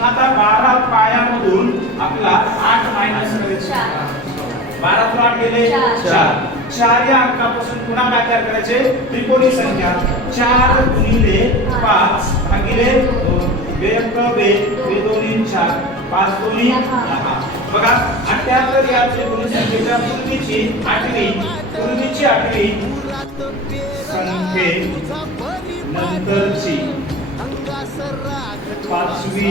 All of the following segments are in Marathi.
आता बारा पायामधून आपला आठ मायनस करायचे. बारातून आठ गेले. चार. चार. या अंकापासून पुन्हा काय तयार करायचे? त्रिकोणी संख्या. चार गुणिले पाच. भागिले बे दोन्ही चार. पाच दोन्ही दहा. दहा. बघा. आणि त्यानंतर या त्रिकोणी संख्येच्या पूर्वीची आठवी पूर्वीची आठवी संख्ये नंतरची. पाचवी.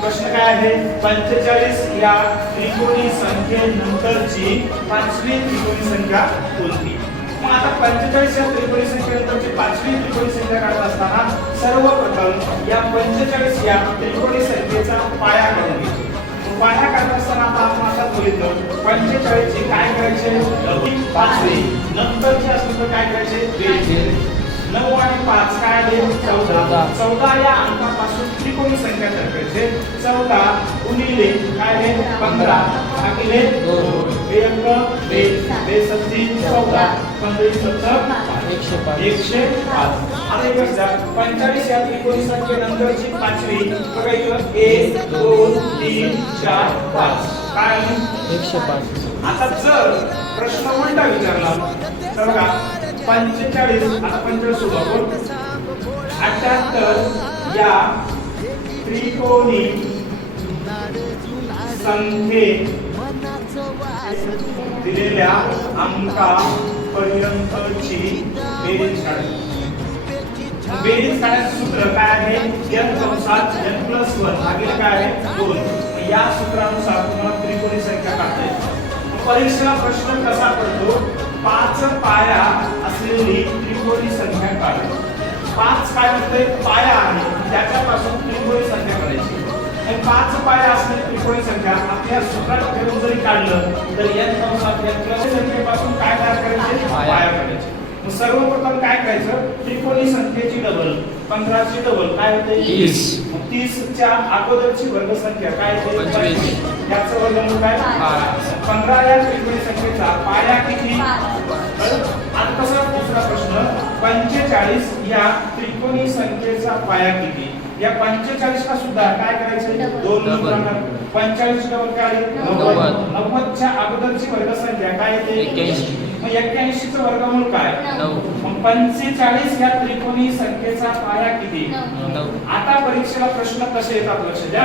प्रश्न काय आहे? पंचेचाळीस या त्रिकोणी संख्येनंतरची पाचवी त्रिकोणी संख्या कोणती? आता पंचेचाळीस या त्रिकोणी संख्येनंतरची पाचवी त्रिकोणी संख्या काढत असताना सर्वप्रथम या पंचेचाळीस या त्रिकोणी संख्येचा पाया काढून घेतो पाया काढत असताना आता आपण असा बघितलं पंचेचाळीस काय करायचे? पाचवी नंतरची असेल तर काय करायचे? बेचाळीस नऊ आणि पाच काय आले? चौदा. चौदा या अंकापासून त्रिकोणी संख्या करायचे. चौदा गुणिले काय आले? पंधरा. भागिले दोन. एक. अंक चौदा सत्तर एकशे पाच. एकशे पाच आता पंचेचाळीस या त्रिकोणी नंतरची पाचवी बघा एक दोन तीन चार पाच काय एकशे पाच आता जर प्रश्न उलटा विचारला तर बघा पंचेचाळीस आता पंचेचाळीस सुरू अठ्याहत्तर या त्रिकोणी संख्ये दिलेल्या अंकापर्यंतची बेरीज काढा बेरीज काढायचं सूत्र काय आहे? n कंसात n प्लस वन. भागिले काय आहे? दोन. या सूत्रानुसार तुम्हाला त्रिकोणी संख्या काढता येते परीक्षेला प्रश्न कसा पडतो? पाच पाया असलेली त्रिकोणी संख्या काढा. पाच काय म्हणते पाया आहे. त्याच्यापासून त्रिकोणी संख्या काढायची. आणि पाच पाया असलेली त्रिकोणी संख्या आपल्या सूत्रात ठेवून काढलं तर n कंसात n प्लस संख्येपासून काय तयार करायचे पाया. पाया काढायचे मग सर्वप्रथम काय करायचं त्रिकोणी संख्येची डबल पंधराची डबल काय होते तीस. मग तीसच्या अगोदरची वर्गसंख्या काय होते. याचं वर्गमूळ काय. पंधरा या त्रिकोणी संख्येचा पाया किती? आता कसा पंचेचाळीस या त्रिकोणी संख्येचा पाया किती? या पंचेचाळीस ला सुद्धा काय करायचं. दोन पंचेचाळीस डबल काय नव्वद. नव्वद नव्वदच्या अगोदरची वर्गसंख्या काय येते. मग एक्क्याऐंशी चं वर्गमूळ काय? मग पंचेचाळीस या त्रिकोणी संख्येचा पाया किती? आता परीक्षेला प्रश्न कसे येतात? लक्ष द्या.